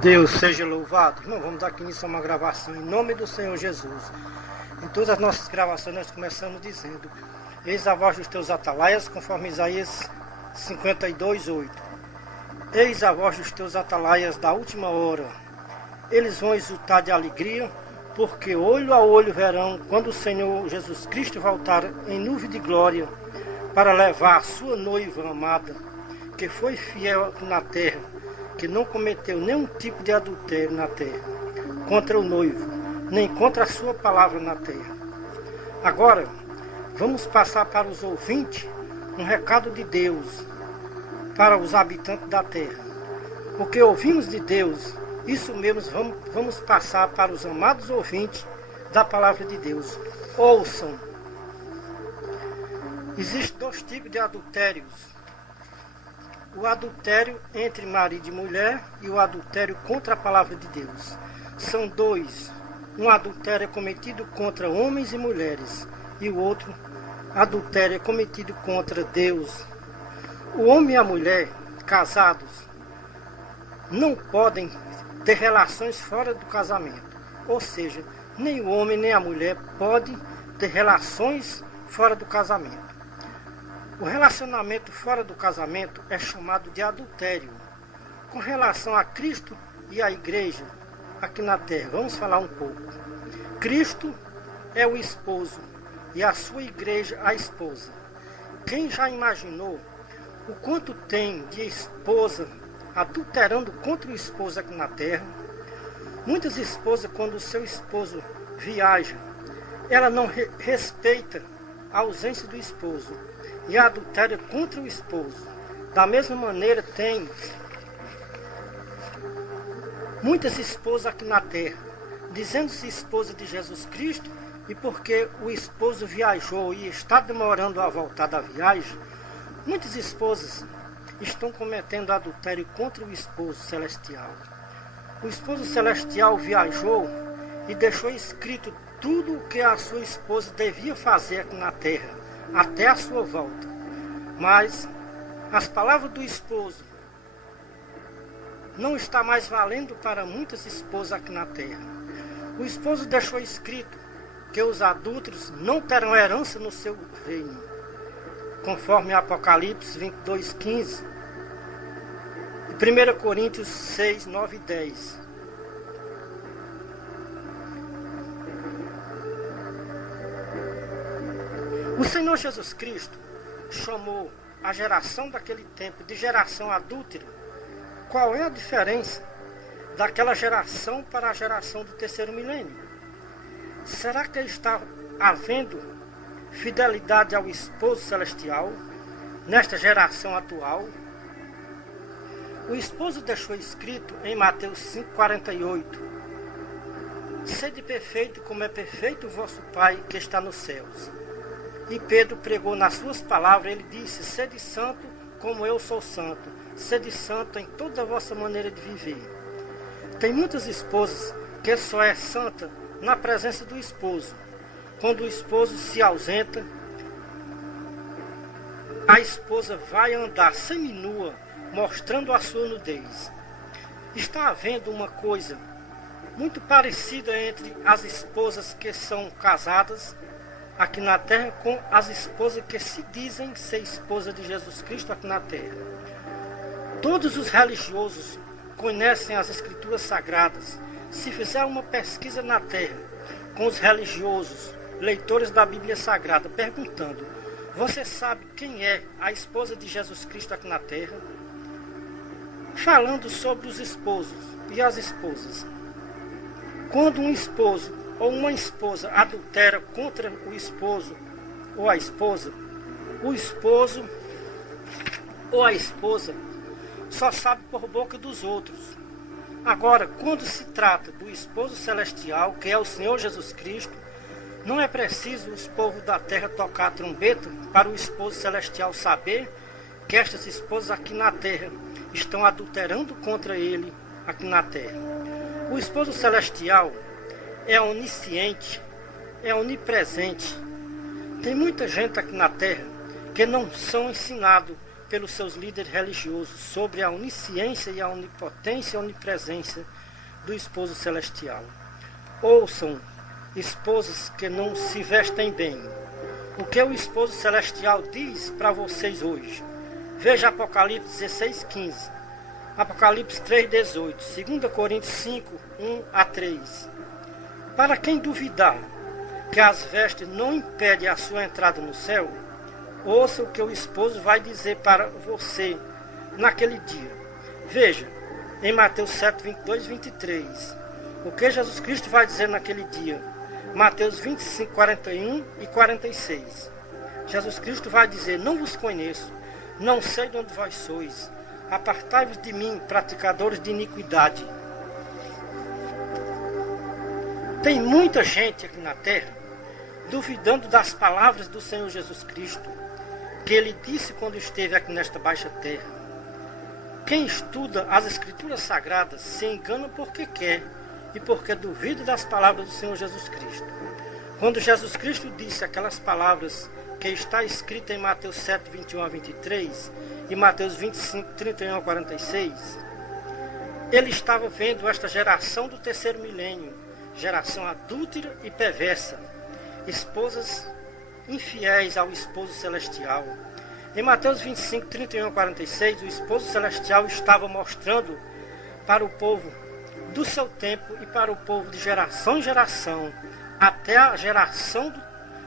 Deus seja louvado. Irmão, vamos dar aqui início a uma gravação em nome do Senhor Jesus. Em todas as nossas gravações nós começamos dizendo: eis a voz dos teus atalaias, conforme Isaías 52:8. Eis a voz dos teus atalaias da última hora. Eles vão exultar de alegria, porque olho a olho verão quando o Senhor Jesus Cristo voltar em nuvem de glória para levar a sua noiva amada, que foi fiel na terra, que não cometeu nenhum tipo de adultério na terra, contra o noivo, nem contra a sua palavra na terra. Agora, vamos passar para os ouvintes um recado de Deus, para os habitantes da terra. Porque ouvimos de Deus, isso mesmo vamos passar para os amados ouvintes da palavra de Deus. Ouçam. Existem dois tipos de adultérios: o adultério entre marido e mulher e o adultério contra a palavra de Deus. São dois. Um adultério é cometido contra homens e mulheres, e o outro adultério é cometido contra Deus. O homem e a mulher, casados, não podem ter relações fora do casamento. Ou seja, nem o homem nem a mulher podem ter relações fora do casamento. O relacionamento fora do casamento é chamado de adultério. Com relação a Cristo e a igreja aqui na terra, vamos falar um pouco. Cristo é o esposo e a sua igreja a esposa. Quem já imaginou o quanto tem de esposa adulterando contra o esposo aqui na terra? Muitas esposas, quando o seu esposo viaja, ela não respeita a ausência do esposo e adultéria contra o esposo. Da mesma maneira, tem muitas esposas aqui na terra, dizendo-se esposa de Jesus Cristo, e porque o esposo viajou e está demorando a voltar da viagem, muitas esposas estão cometendo adultério contra o esposo celestial. O esposo celestial viajou e deixou escrito tudo o que a sua esposa devia fazer aqui na terra, até a sua volta. Mas as palavras do esposo não está mais valendo para muitas esposas aqui na terra. O esposo deixou escrito que os adúlteros não terão herança no seu reino, conforme Apocalipse 22:15 e 1 Coríntios 6, 9 e 10. O Senhor Jesus Cristo chamou a geração daquele tempo de geração adúltera. Qual é a diferença daquela geração para a geração do terceiro milênio? Será que está havendo fidelidade ao esposo celestial nesta geração atual? O esposo deixou escrito em Mateus 5:48: sede perfeito como é perfeito o vosso Pai que está nos céus. E Pedro pregou nas suas palavras, ele disse: sede santo como eu sou santo, sede santo em toda a vossa maneira de viver. Tem muitas esposas que só é santa na presença do esposo. Quando o esposo se ausenta, a esposa vai andar seminua, mostrando a sua nudez. Está havendo uma coisa muito parecida entre as esposas que são casadas aqui na terra com as esposas que se dizem ser esposa de Jesus Cristo aqui na terra. Todos os religiosos conhecem as escrituras sagradas. Se fizer uma pesquisa na terra com os religiosos, leitores da Bíblia Sagrada, perguntando: você sabe quem é a esposa de Jesus Cristo aqui na terra? Falando sobre os esposos e as esposas. Quando um esposo ou uma esposa adultera contra o esposo ou a esposa, o esposo ou a esposa só sabe por boca dos outros. Agora, quando se trata do esposo celestial, que é o Senhor Jesus Cristo, não é preciso os povos da terra tocar a trombeta para o esposo celestial saber que estas esposas aqui na terra estão adulterando contra ele aqui na terra. O esposo celestial é onisciente, é onipresente. Tem muita gente aqui na terra que não são ensinados pelos seus líderes religiosos sobre a onisciência e a onipotência e a onipresença do esposo celestial. Ouçam, esposas que não se vestem bem, o que o esposo celestial diz para vocês hoje. Veja Apocalipse 16:15, Apocalipse 3:18, 2 Coríntios 5:1-3. Para quem duvidar que as vestes não impedem a sua entrada no céu, ouça o que o esposo vai dizer para você naquele dia. Veja, em Mateus 7:22-23, o que Jesus Cristo vai dizer naquele dia. Mateus 25:41 e 46. Jesus Cristo vai dizer: não vos conheço, não sei de onde vós sois, apartai-vos de mim, praticadores de iniquidade. Tem muita gente aqui na terra duvidando das palavras do Senhor Jesus Cristo, que ele disse quando esteve aqui nesta baixa terra. Quem estuda as Escrituras Sagradas se engana porque quer e porque duvida das palavras do Senhor Jesus Cristo. Quando Jesus Cristo disse aquelas palavras que está escrita em Mateus 7:21-23 e Mateus 25:31-46, ele estava vendo esta geração do terceiro milênio, geração adúltera e perversa, esposas infiéis ao esposo celestial. Em Mateus 25:31-46, o esposo celestial estava mostrando para o povo do seu tempo e para o povo de geração em geração, até a geração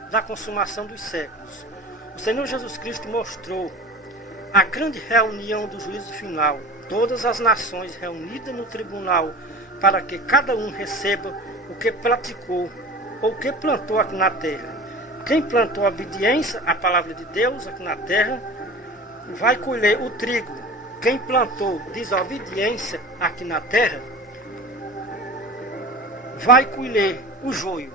da consumação dos séculos. O Senhor Jesus Cristo mostrou a grande reunião do juízo final, todas as nações reunidas no tribunal, para que cada um receba o que praticou ou o que plantou aqui na terra. Quem plantou a obediência à palavra de Deus aqui na terra vai colher o trigo. Quem plantou desobediência aqui na terra vai colher o joio.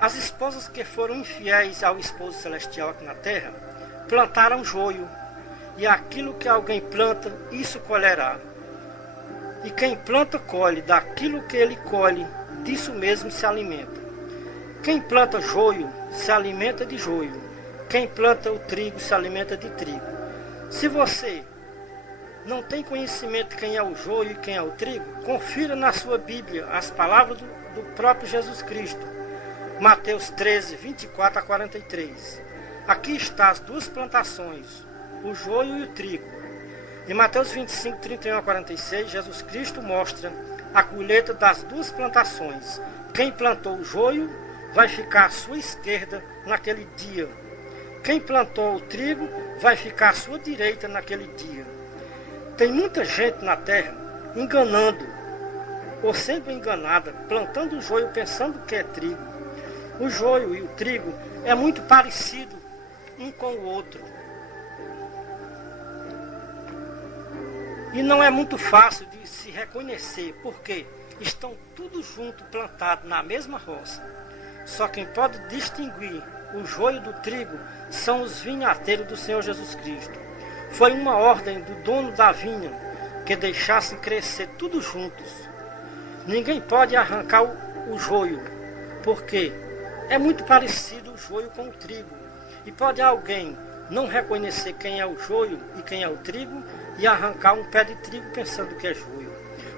As esposas que foram infiéis ao esposo celestial aqui na terra plantaram joio, e aquilo que alguém planta, isso colherá. E quem planta colhe, daquilo que ele colhe, disso mesmo se alimenta. Quem planta joio se alimenta de joio, quem planta o trigo se alimenta de trigo. Se você não tem conhecimento de quem é o joio e quem é o trigo, confira na sua Bíblia as palavras do próprio Jesus Cristo. Mateus 13:24-43. Aqui estão as duas plantações, o joio e o trigo. Em Mateus 25:31-46, Jesus Cristo mostra a colheita das duas plantações. Quem plantou o joio vai ficar à sua esquerda naquele dia. Quem plantou o trigo vai ficar à sua direita naquele dia. Tem muita gente na terra enganando, ou sendo enganada, plantando o joio pensando que é trigo. O joio e o trigo é muito parecido um com o outro. E não é muito fácil de se reconhecer, porque estão tudo junto, plantado na mesma roça. Só quem pode distinguir o joio do trigo são os vinhateiros do Senhor Jesus Cristo. Foi uma ordem do dono da vinha que deixassem crescer tudo juntos. Ninguém pode arrancar o joio, porque é muito parecido o joio com o trigo. E pode alguém não reconhecer quem é o joio e quem é o trigo e arrancar um pé de trigo pensando que é joio.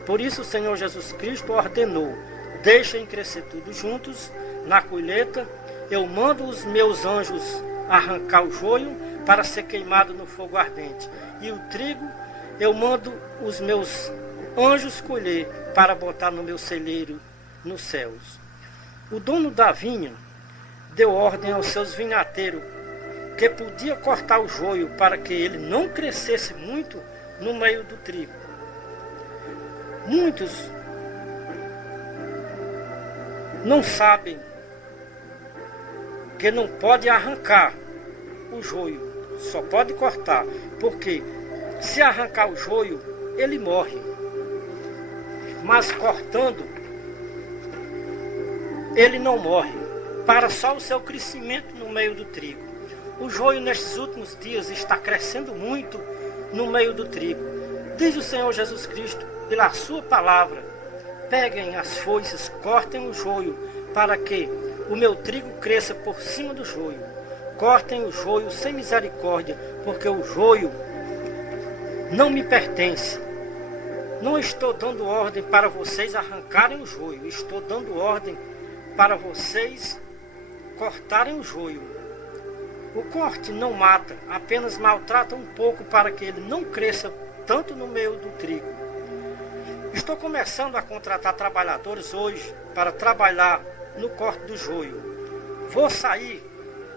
Por isso o Senhor Jesus Cristo ordenou: deixem crescer tudo juntos. Na colheita eu mando os meus anjos arrancar o joio para ser queimado no fogo ardente, e o trigo eu mando os meus anjos colher para botar no meu celeiro nos céus. O dono da vinha deu ordem aos seus vinhateiros que podia cortar o joio para que ele não crescesse muito no meio do trigo. Muitos não sabem que não pode arrancar o joio, só pode cortar, porque se arrancar o joio, ele morre. Mas cortando, ele não morre, para só o seu crescimento no meio do trigo. O joio nestes últimos dias está crescendo muito no meio do trigo. Diz o Senhor Jesus Cristo, pela sua palavra: peguem as foices, cortem o joio, para que o meu trigo cresça por cima do joio. Cortem o joio sem misericórdia, porque o joio não me pertence. Não estou dando ordem para vocês arrancarem o joio, estou dando ordem para vocês cortarem o joio. O corte não mata, apenas maltrata um pouco para que ele não cresça tanto no meio do trigo. Estou começando a contratar trabalhadores hoje para trabalhar no corte do joio. Vou sair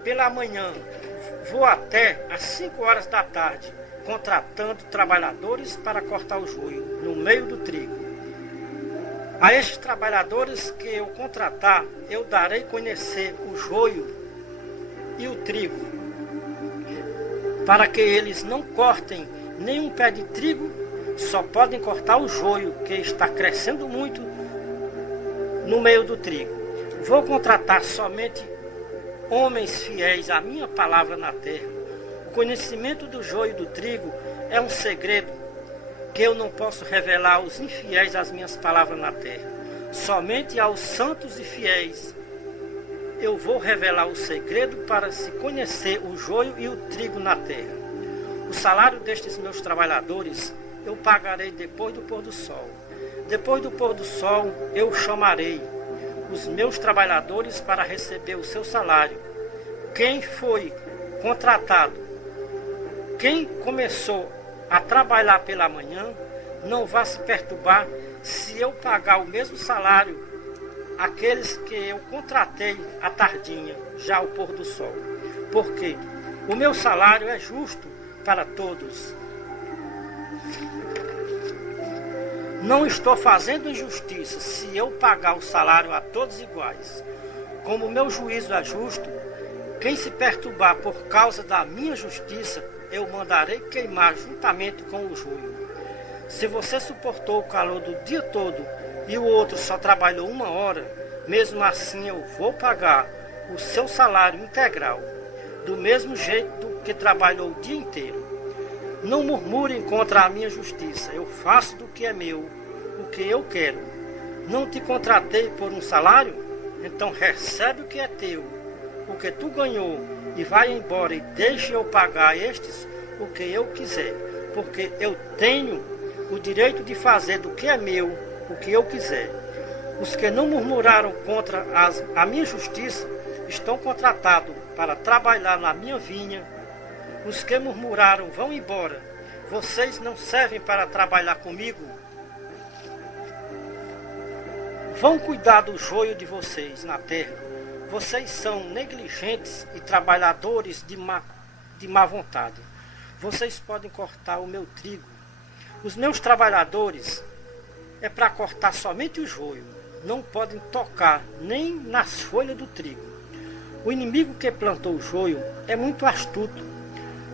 pela manhã, vou até às 5 horas da tarde, contratando trabalhadores para cortar o joio no meio do trigo. A estes trabalhadores que eu contratar, eu darei conhecer o joio e o trigo, para que eles não cortem nenhum pé de trigo, só podem cortar o joio, que está crescendo muito no meio do trigo. Vou contratar somente homens fiéis à minha palavra na terra. O conhecimento do joio e do trigo é um segredo que eu não posso revelar aos infiéis as minhas palavras na terra. Somente aos santos e fiéis eu vou revelar o segredo para se conhecer o joio e o trigo na terra. O salário destes meus trabalhadores eu pagarei depois do pôr do sol. Depois do pôr do sol eu chamarei os meus trabalhadores para receber o seu salário. Quem foi contratado, quem começou a trabalhar pela manhã, não vá se perturbar se eu pagar o mesmo salário àqueles que eu contratei à tardinha, já ao pôr do sol. Porque o meu salário é justo para todos. Não estou fazendo injustiça se eu pagar o salário a todos iguais. Como o meu juízo é justo, quem se perturbar por causa da minha justiça, eu mandarei queimar juntamente com o joio. Se você suportou o calor do dia todo e o outro só trabalhou 1 hora, mesmo assim eu vou pagar o seu salário integral, do mesmo jeito do que trabalhou o dia inteiro. Não murmurem contra a minha justiça, eu faço do que é meu, o que eu quero. Não te contratei por um salário? Então recebe o que é teu, o que tu ganhou, e vai embora e deixe eu pagar a estes o que eu quiser, porque eu tenho o direito de fazer do que é meu, o que eu quiser. Os que não murmuraram contra a minha justiça estão contratados para trabalhar na minha vinha. Os que murmuraram vão embora. Vocês não servem para trabalhar comigo? Vão cuidar do joio de vocês na terra. Vocês são negligentes e trabalhadores de má vontade. Vocês podem cortar o meu trigo. Os meus trabalhadores é para cortar somente o joio. Não podem tocar nem nas folhas do trigo. O inimigo que plantou o joio é muito astuto.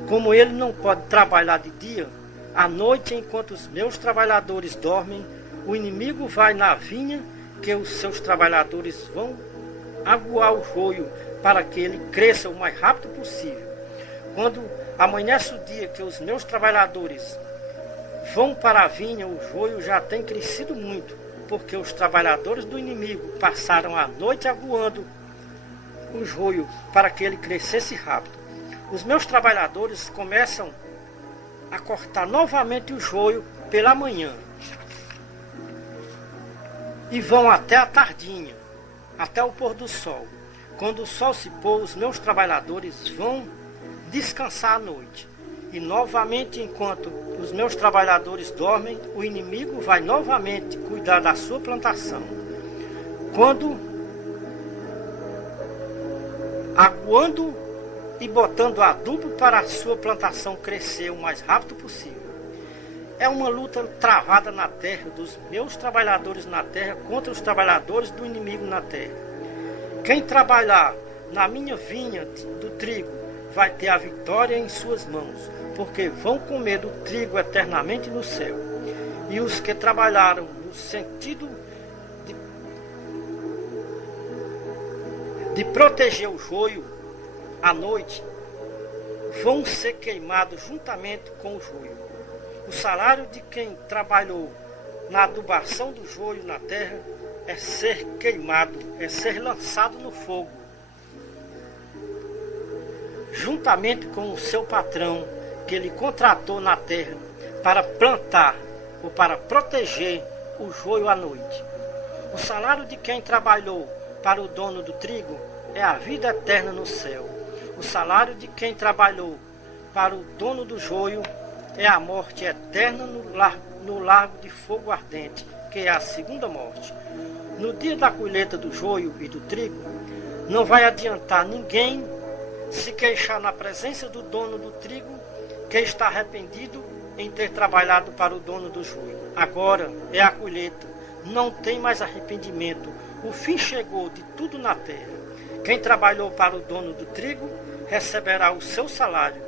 Como ele não pode trabalhar de dia, à noite, enquanto os meus trabalhadores dormem, o inimigo vai na vinha que os seus trabalhadores vão aguar o joio para que ele cresça o mais rápido possível. Quando amanhece o dia que os meus trabalhadores vão para a vinha, o joio já tem crescido muito, porque os trabalhadores do inimigo passaram a noite aguando o joio para que ele crescesse rápido. Os meus trabalhadores começam a cortar novamente o joio pela manhã e vão até a tardinha, até o pôr do sol. Quando o sol se pôr, os meus trabalhadores vão descansar à noite. E novamente, enquanto os meus trabalhadores dormem, o inimigo vai novamente cuidar da sua plantação. Quando aguando e botando adubo para a sua plantação crescer o mais rápido possível. É uma luta travada na terra, dos meus trabalhadores na terra contra os trabalhadores do inimigo na terra. Quem trabalhar na minha vinha do trigo vai ter a vitória em suas mãos, porque vão comer do trigo eternamente no céu. E os que trabalharam no sentido de proteger o joio à noite, vão ser queimados juntamente com o joio. O salário de quem trabalhou na adubação do joio na terra é ser queimado, é ser lançado no fogo, juntamente com o seu patrão, que ele contratou na terra para plantar ou para proteger o joio à noite. O salário de quem trabalhou para o dono do trigo é a vida eterna no céu. O salário de quem trabalhou para o dono do joio é a morte eterna no lago de fogo ardente, que é a segunda morte. No dia da colheita do joio e do trigo, não vai adiantar ninguém se queixar na presença do dono do trigo que está arrependido em ter trabalhado para o dono do joio. Agora é a colheita, não tem mais arrependimento, o fim chegou de tudo na terra. Quem trabalhou para o dono do trigo receberá o seu salário,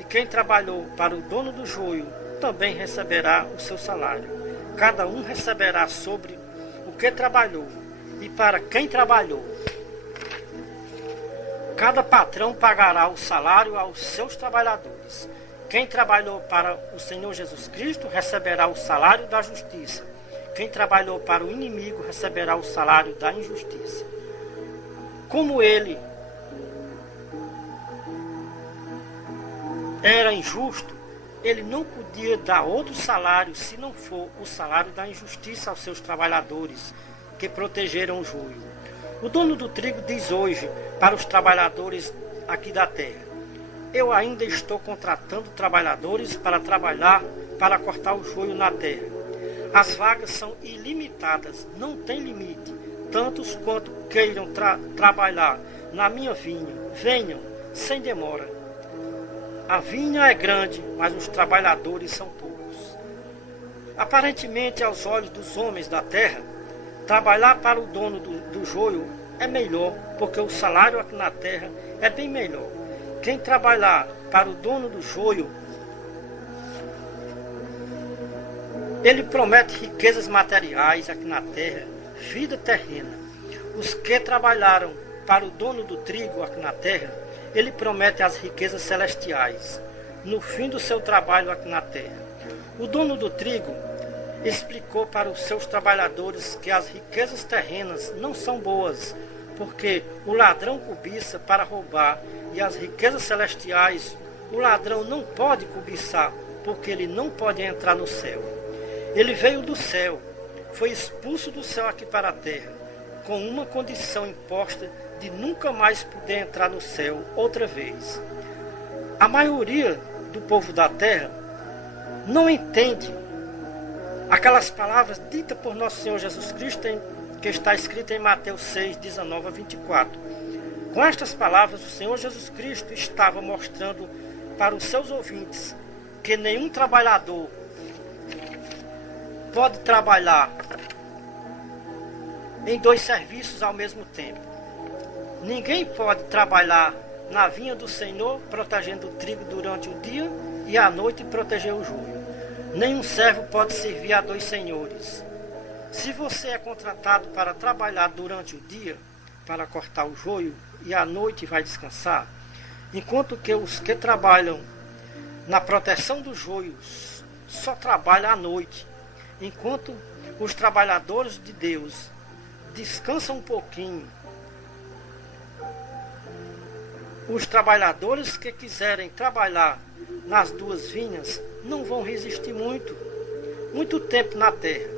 e quem trabalhou para o dono do joio também receberá o seu salário. Cada um receberá sobre o que trabalhou, e para quem trabalhou, cada patrão pagará o salário aos seus trabalhadores. Quem trabalhou para o Senhor Jesus Cristo receberá o salário da justiça. Quem trabalhou para o inimigo receberá o salário da injustiça. Como ele era injusto, ele não podia dar outro salário se não for o salário da injustiça aos seus trabalhadores que protegeram o joio. O dono do trigo diz hoje para os trabalhadores aqui da terra: eu ainda estou contratando trabalhadores para trabalhar para cortar o joio na terra. As vagas são ilimitadas, não tem limite. Tantos quanto queiram trabalhar na minha vinha, venham, sem demora. A vinha é grande, mas os trabalhadores são poucos. Aparentemente, aos olhos dos homens da terra, trabalhar para o dono do joio é melhor, porque o salário aqui na terra é bem melhor. Quem trabalhar para o dono do joio, ele promete riquezas materiais aqui na terra, vida terrena. Os que trabalharam para o dono do trigo aqui na terra, ele promete as riquezas celestiais, no fim do seu trabalho aqui na terra. O dono do trigo explicou para os seus trabalhadores que as riquezas terrenas não são boas, porque o ladrão cobiça para roubar, e as riquezas celestiais o ladrão não pode cobiçar, porque ele não pode entrar no céu. Ele veio do céu, foi expulso do céu aqui para a terra, com uma condição imposta de nunca mais poder entrar no céu outra vez. A maioria do povo da terra não entende aquelas palavras ditas por nosso Senhor Jesus Cristo, que está escrita em Mateus 6, 19 a 24. Com estas palavras, o Senhor Jesus Cristo estava mostrando para os seus ouvintes que nenhum trabalhador pode trabalhar em dois serviços ao mesmo tempo. Ninguém pode trabalhar na vinha do Senhor, protegendo o trigo durante o dia, e à noite proteger o joio. Nenhum servo pode servir a dois senhores. Se você é contratado para trabalhar durante o dia, para cortar o joio, e à noite vai descansar, enquanto que os que trabalham na proteção dos joios só trabalham à noite, enquanto os trabalhadores de Deus descansam um pouquinho. Os trabalhadores que quiserem trabalhar nas duas vinhas não vão resistir muito tempo na terra.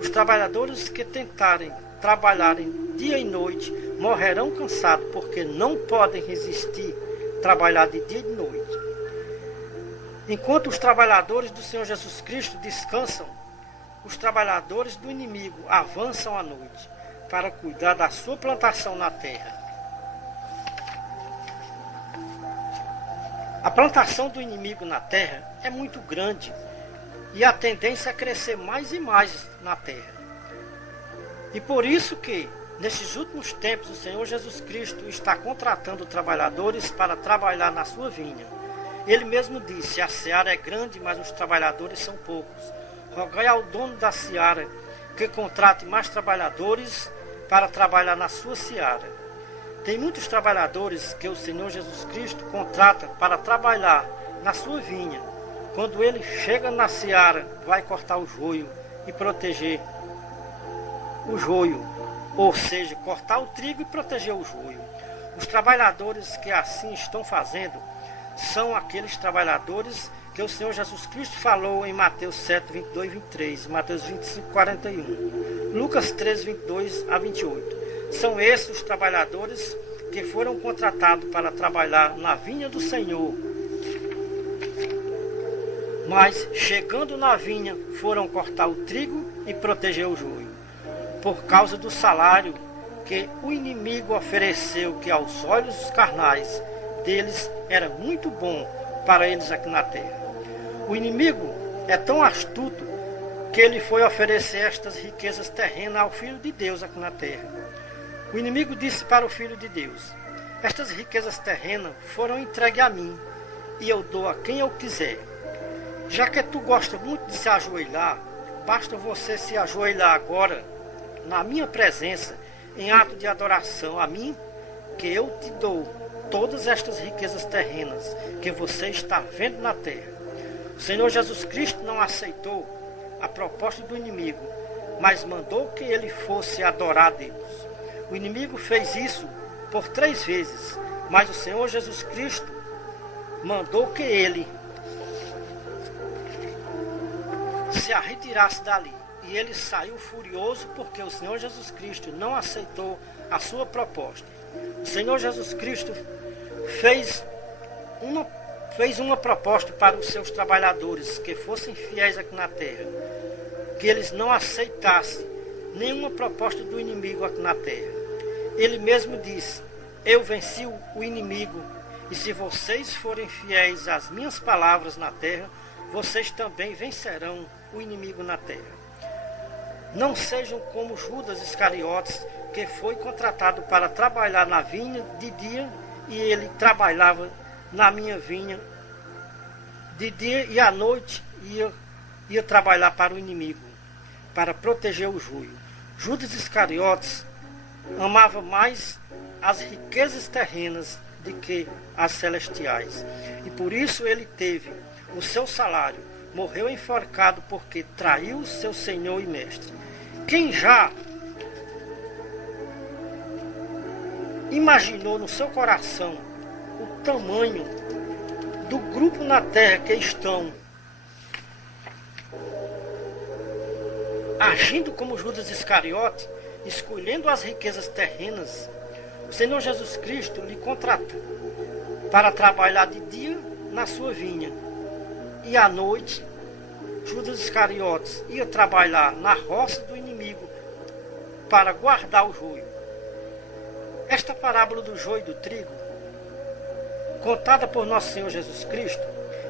Os trabalhadores que tentarem trabalhar dia e noite morrerão cansados, porque não podem resistir trabalhar de dia e de noite. Enquanto os trabalhadores do Senhor Jesus Cristo descansam, os trabalhadores do inimigo avançam à noite para cuidar da sua plantação na terra. A plantação do inimigo na terra é muito grande e a tendência é crescer mais e mais na terra. E por isso que, nesses últimos tempos, o Senhor Jesus Cristo está contratando trabalhadores para trabalhar na sua vinha. Ele mesmo disse: a seara é grande, mas os trabalhadores são poucos. Rogai ao dono da seara que contrate mais trabalhadores para trabalhar na sua seara. Tem muitos trabalhadores que o Senhor Jesus Cristo contrata para trabalhar na sua vinha. Quando ele chega na seara, vai cortar o joio e proteger o joio, ou seja, cortar o trigo e proteger o joio. Os trabalhadores que assim estão fazendo são aqueles trabalhadores que o Senhor Jesus Cristo falou em Mateus 7, 22 e 23, Mateus 25, 41, Lucas 13, 22 a 28. São esses os trabalhadores que foram contratados para trabalhar na vinha do Senhor. Mas, chegando na vinha, foram cortar o trigo e proteger o joio, por causa do salário que o inimigo ofereceu, que aos olhos carnais deles era muito bom para eles aqui na terra. O inimigo é tão astuto que ele foi oferecer estas riquezas terrenas ao Filho de Deus aqui na terra. O inimigo disse para o Filho de Deus: estas riquezas terrenas foram entregues a mim, e eu dou a quem eu quiser. Já que tu gosta muito de se ajoelhar, basta você se ajoelhar agora, na minha presença, em ato de adoração a mim, que eu te dou todas estas riquezas terrenas que você está vendo na terra. O Senhor Jesus Cristo não aceitou a proposta do inimigo, mas mandou que ele fosse adorar a Deus. O inimigo fez isso por 3 vezes, mas o Senhor Jesus Cristo mandou que ele se retirasse dali. E ele saiu furioso porque o Senhor Jesus Cristo não aceitou a sua proposta. O Senhor Jesus Cristo fez uma proposta para os seus trabalhadores que fossem fiéis aqui na terra, que eles não aceitassem nenhuma proposta do inimigo aqui na terra. Ele mesmo disse: eu venci o inimigo, e se vocês forem fiéis às minhas palavras na terra, vocês também vencerão o inimigo na terra. Não sejam como Judas Iscariotes, que foi contratado para trabalhar na vinha de dia, e ele trabalhava na minha vinha de dia, e à noite ia trabalhar para o inimigo, para proteger o joio. Judas Iscariotes amava mais as riquezas terrenas do que as celestiais, e por isso ele teve o seu salário, morreu enforcado porque traiu seu Senhor e Mestre. Quem já imaginou no seu coração o tamanho do grupo na terra que estão agindo como Judas Iscariote, escolhendo as riquezas terrenas? O Senhor Jesus Cristo lhe contratou para trabalhar de dia na sua vinha, e à noite Judas Iscariotes ia trabalhar na roça do inimigo para guardar o joio. Esta parábola do joio e do trigo, contada por nosso Senhor Jesus Cristo,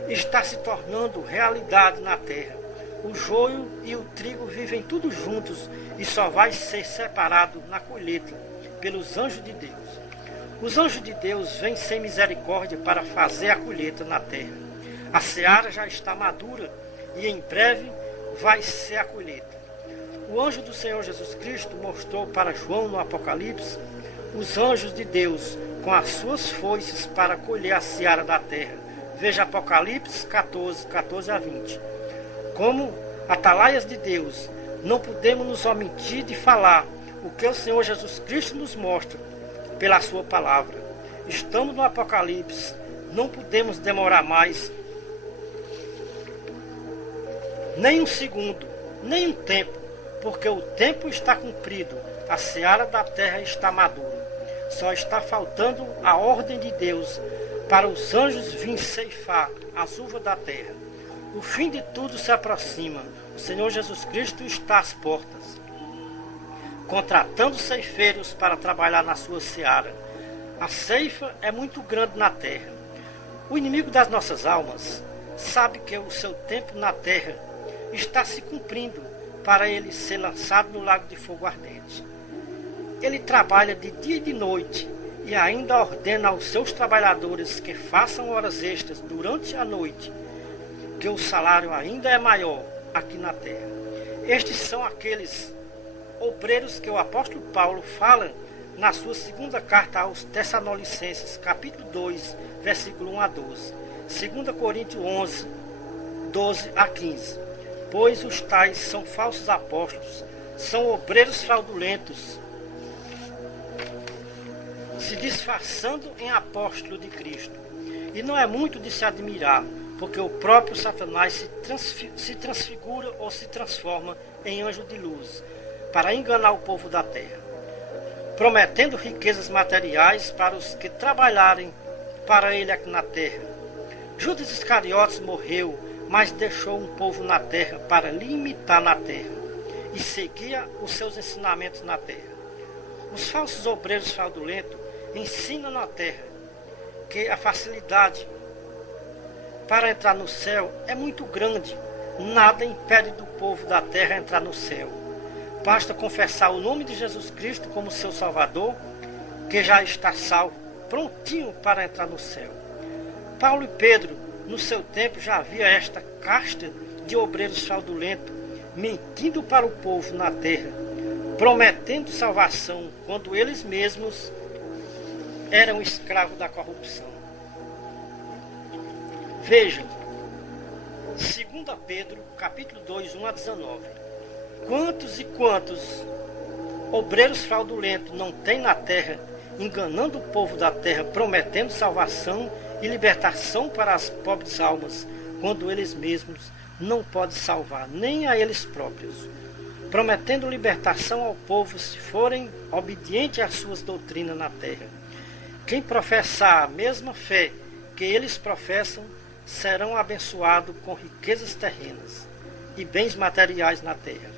está se tornando realidade na terra. O joio e o trigo vivem tudo juntos e só vai ser separado na colheita pelos anjos de Deus. Os anjos de Deus vêm sem misericórdia para fazer a colheita na terra. A seara já está madura e em breve vai ser a colheita. O anjo do Senhor Jesus Cristo mostrou para João no Apocalipse os anjos de Deus com as suas foices para colher a seara da terra. Veja Apocalipse 14, 14 a 20. Como atalaias de Deus, não podemos nos omitir de falar o que o Senhor Jesus Cristo nos mostra pela sua palavra. Estamos no Apocalipse, não podemos demorar mais nem um segundo, nem um tempo, porque o tempo está cumprido, a seara da terra está madura. Só está faltando a ordem de Deus para os anjos virem ceifar as uvas da terra. O fim de tudo se aproxima. O Senhor Jesus Cristo está às portas, contratando ceifeiros para trabalhar na sua seara. A ceifa é muito grande na terra. O inimigo das nossas almas sabe que o seu tempo na terra está se cumprindo para ele ser lançado no lago de fogo ardente. Ele trabalha de dia e de noite e ainda ordena aos seus trabalhadores que façam horas extras durante a noite, que o salário ainda é maior aqui na terra. Estes são aqueles obreiros que o apóstolo Paulo fala na sua segunda carta aos Tessalonicenses, capítulo 2, versículo 1 a 12. 2 Coríntios 11, 12 a 15. Pois os tais são falsos apóstolos, são obreiros fraudulentos, se disfarçando em apóstolo de Cristo. E não é muito de se admirar, porque o próprio Satanás se transfigura ou se transforma em anjo de luz, para enganar o povo da terra, prometendo riquezas materiais para os que trabalharem para ele aqui na terra. Judas Iscariotes morreu, mas deixou um povo na terra para limitar na terra e seguia os seus ensinamentos na terra. Os falsos obreiros fraudulentos ensinam na terra que a facilidade para entrar no céu é muito grande. Nada impede do povo da terra entrar no céu. Basta confessar o nome de Jesus Cristo como seu Salvador, que já está salvo, prontinho para entrar no céu. Paulo e Pedro, no seu tempo, já havia esta casta de obreiros fraudulentos, mentindo para o povo na terra, prometendo salvação, quando eles mesmos eram escravos da corrupção. Vejam, 2 Pedro, capítulo 2, 1 a 19. Quantos e quantos obreiros fraudulentos não tem na terra, enganando o povo da terra, prometendo salvação e libertação para as pobres almas, quando eles mesmos não podem salvar, nem a eles próprios, prometendo libertação ao povo se forem obedientes às suas doutrinas na terra. Quem professar a mesma fé que eles professam, serão abençoados com riquezas terrenas e bens materiais na terra.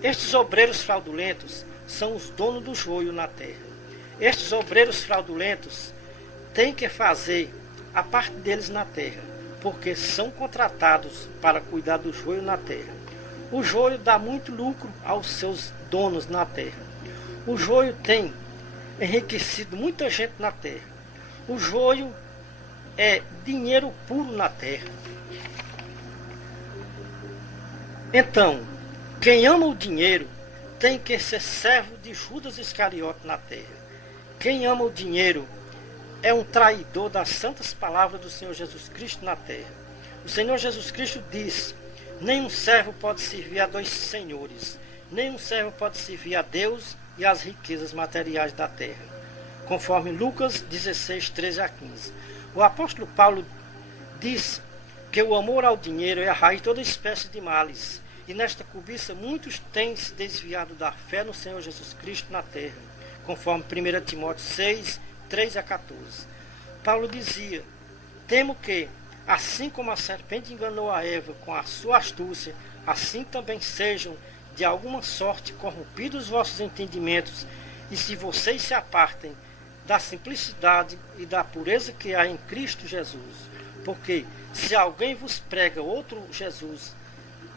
Estes obreiros fraudulentos são os donos do joio na terra. Estes obreiros fraudulentos têm que fazer a parte deles na terra, porque são contratados para cuidar do joio na terra. O joio dá muito lucro aos seus donos na terra. O joio tem enriquecido muita gente na terra. O joio é dinheiro puro na terra. Então, quem ama o dinheiro tem que ser servo de Judas Iscariote na terra. Quem ama o dinheiro é um traidor das santas palavras do Senhor Jesus Cristo na terra. O Senhor Jesus Cristo diz: nenhum servo pode servir a dois senhores, nenhum servo pode servir a Deus e às riquezas materiais da terra, conforme Lucas 16, 13 a 15. O apóstolo Paulo diz que o amor ao dinheiro é a raiz de toda espécie de males, e nesta cobiça muitos têm se desviado da fé no Senhor Jesus Cristo na terra, conforme 1 Timóteo 6, 3 a 14. Paulo dizia: temo que, assim como a serpente enganou a Eva com a sua astúcia, assim também sejam de alguma sorte corrompidos os vossos entendimentos, e se vocês se apartem da simplicidade e da pureza que há em Cristo Jesus. Porque se alguém vos prega outro Jesus,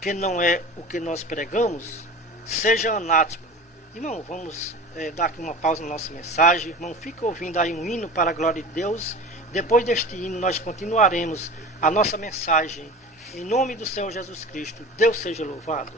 que não é o que nós pregamos, seja anátema. Irmão, vamos dar aqui uma pausa na nossa mensagem. Irmão, fica ouvindo aí um hino para a glória de Deus. Depois deste hino nós continuaremos a nossa mensagem. Em nome do Senhor Jesus Cristo, Deus seja louvado.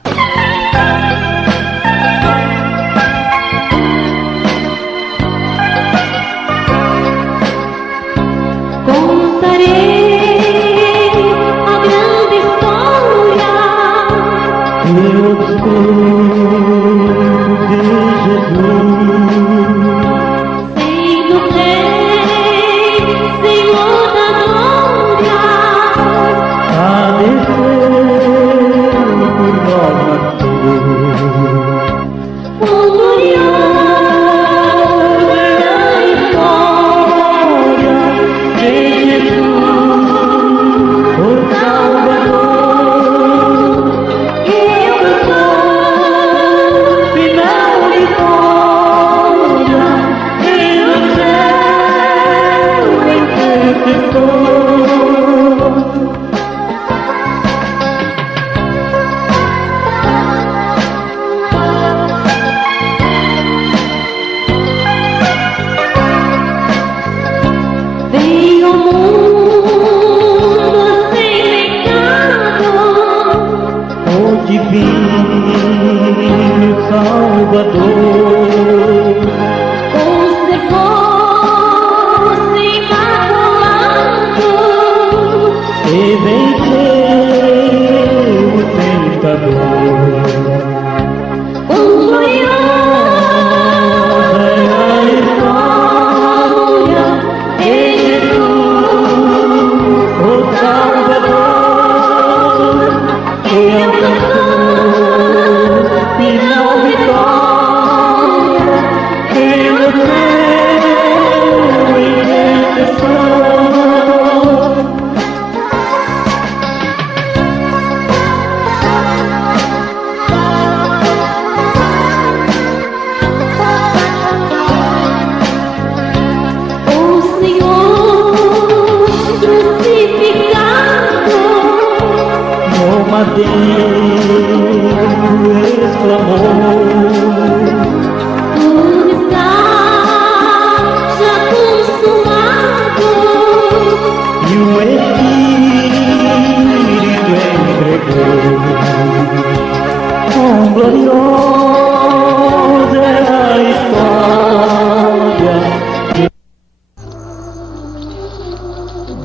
Salvador.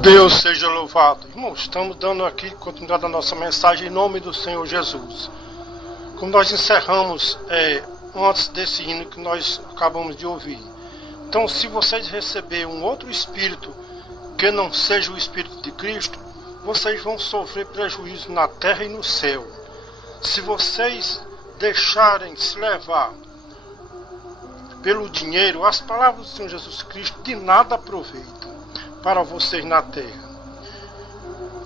Deus seja louvado. Irmãos, estamos dando aqui continuidade à nossa mensagem em nome do Senhor Jesus. Como nós encerramos antes desse hino que nós acabamos de ouvir. Então, se vocês receberem um outro espírito que não seja o Espírito de Cristo, vocês vão sofrer prejuízo na terra e no céu. Se vocês deixarem se levar pelo dinheiro, as palavras do Senhor Jesus Cristo de nada aproveitam para vocês na terra.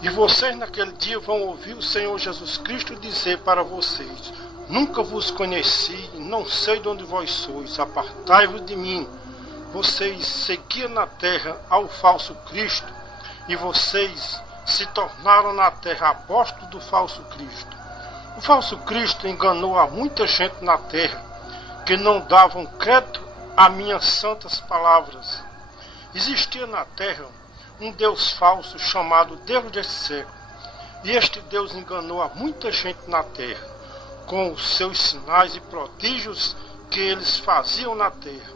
E vocês naquele dia vão ouvir o Senhor Jesus Cristo dizer para vocês: nunca vos conheci, não sei de onde vós sois, apartai-vos de mim. Vocês seguiam na terra ao falso Cristo, e vocês se tornaram na terra apóstolos do falso Cristo. O falso Cristo enganou a muita gente na terra, que não davam crédito a minhas santas palavras. Existia na terra um Deus falso chamado Deus desse século, e este Deus enganou a muita gente na terra, com os seus sinais e prodígios que eles faziam na terra.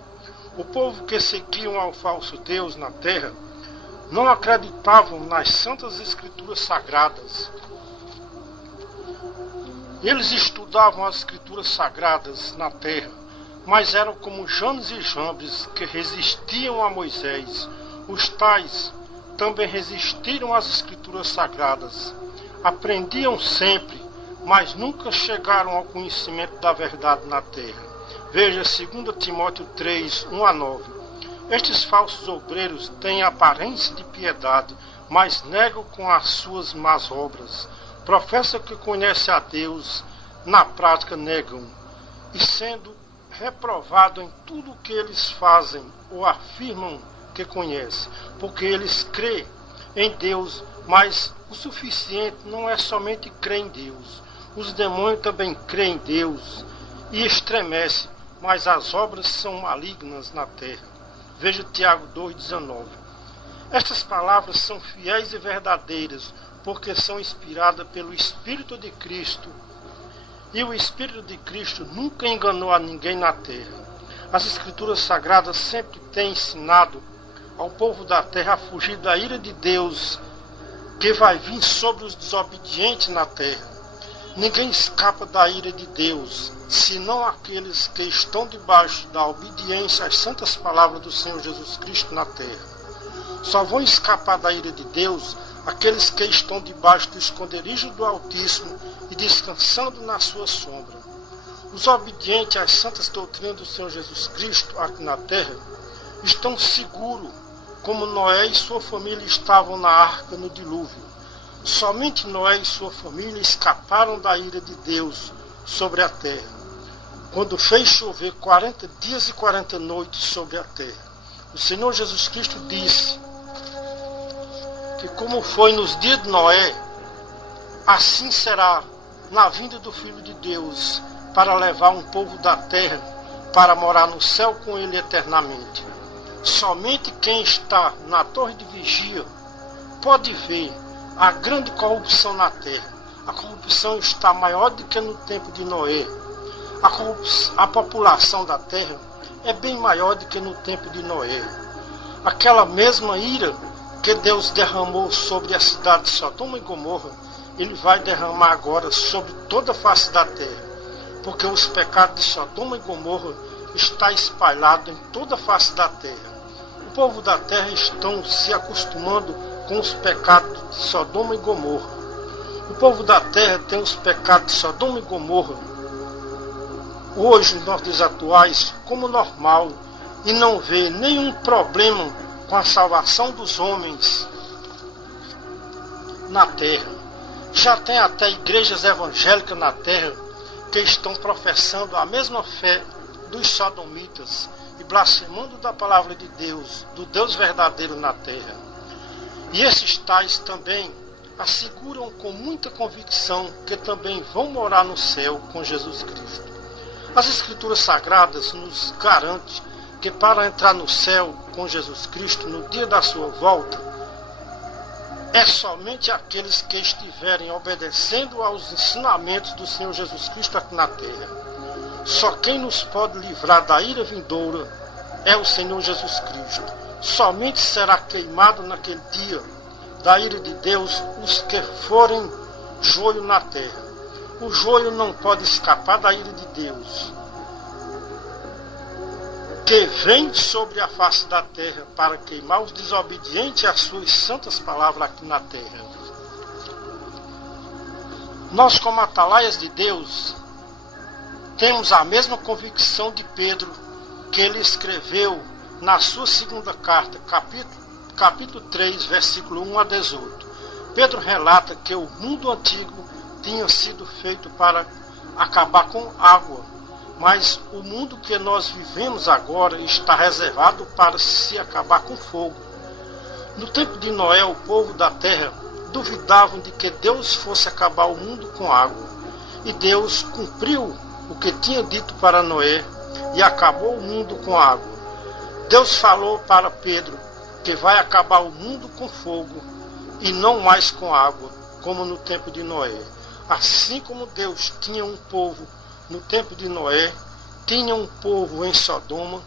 O povo que seguiam ao falso Deus na terra não acreditavam nas santas escrituras sagradas. Eles estudavam as escrituras sagradas na terra, mas eram como Janes e Jambres, que resistiam a Moisés. Os tais também resistiram às escrituras sagradas. Aprendiam sempre, mas nunca chegaram ao conhecimento da verdade na terra. Veja 2 Timóteo 3, 1-9. Estes falsos obreiros têm aparência de piedade, mas negam com as suas más obras. Professam que conhecem a Deus, na prática negam, e sendo reprovado em tudo o que eles fazem ou afirmam que conhecem, porque eles creem em Deus, mas o suficiente não é somente crer em Deus. Os demônios também creem em Deus e estremecem, mas as obras são malignas na terra. Veja Tiago 2,19. Estas palavras são fiéis e verdadeiras, porque são inspiradas pelo Espírito de Cristo. E o Espírito de Cristo nunca enganou a ninguém na terra. As Escrituras Sagradas sempre têm ensinado ao povo da terra a fugir da ira de Deus, que vai vir sobre os desobedientes na terra. Ninguém escapa da ira de Deus, senão aqueles que estão debaixo da obediência às santas palavras do Senhor Jesus Cristo na terra. Só vão escapar da ira de Deus aqueles que estão debaixo do esconderijo do Altíssimo e descansando na sua sombra. Os obedientes às santas doutrinas do Senhor Jesus Cristo aqui na terra estão seguros, como Noé e sua família estavam na arca no dilúvio. Somente Noé e sua família escaparam da ira de Deus sobre a terra, quando fez chover 40 dias e 40 noites sobre a terra. O Senhor Jesus Cristo disse que como foi nos dias de Noé, assim será na vinda do Filho de Deus, para levar um povo da terra para morar no céu com ele eternamente. Somente quem está na torre de vigia pode ver a grande corrupção na terra. A corrupção está maior do que no tempo de Noé. A população da terra é bem maior do que no tempo de Noé. Aquela mesma ira que Deus derramou sobre a cidade de Sodoma e Gomorra, ele vai derramar agora sobre toda a face da terra, porque os pecados de Sodoma e Gomorra estão espalhados em toda a face da terra. O povo da terra estão se acostumando com os pecados de Sodoma e Gomorra. O povo da terra tem os pecados de Sodoma e Gomorra hoje, nos dias atuais, como normal, e não vê nenhum problema com a salvação dos homens na terra. Já tem até igrejas evangélicas na terra que estão professando a mesma fé dos sodomitas e blasfemando da palavra de Deus, do Deus verdadeiro na terra. E esses tais também asseguram com muita convicção que também vão morar no céu com Jesus Cristo. As Escrituras Sagradas nos garantem que para entrar no céu com Jesus Cristo no dia da sua volta, é somente aqueles que estiverem obedecendo aos ensinamentos do Senhor Jesus Cristo aqui na terra. Só quem nos pode livrar da ira vindoura é o Senhor Jesus Cristo. Somente será queimado naquele dia da ira de Deus os que forem joio na terra. O joio não pode escapar da ira de Deus, que vem sobre a face da terra para queimar os desobedientes às suas santas palavras aqui na terra. Nós, como atalaias de Deus, temos a mesma convicção de Pedro, que ele escreveu na sua segunda carta, capítulo 3, versículo 1 a 18. Pedro relata que o mundo antigo tinha sido feito para acabar com água, mas o mundo que nós vivemos agora está reservado para se acabar com fogo. No tempo de Noé, o povo da terra duvidavam de que Deus fosse acabar o mundo com água. E Deus cumpriu o que tinha dito para Noé e acabou o mundo com água. Deus falou para Pedro que vai acabar o mundo com fogo e não mais com água, como no tempo de Noé. Assim como Deus tinha um povo no tempo de Noé, tinha um povo em Sodoma,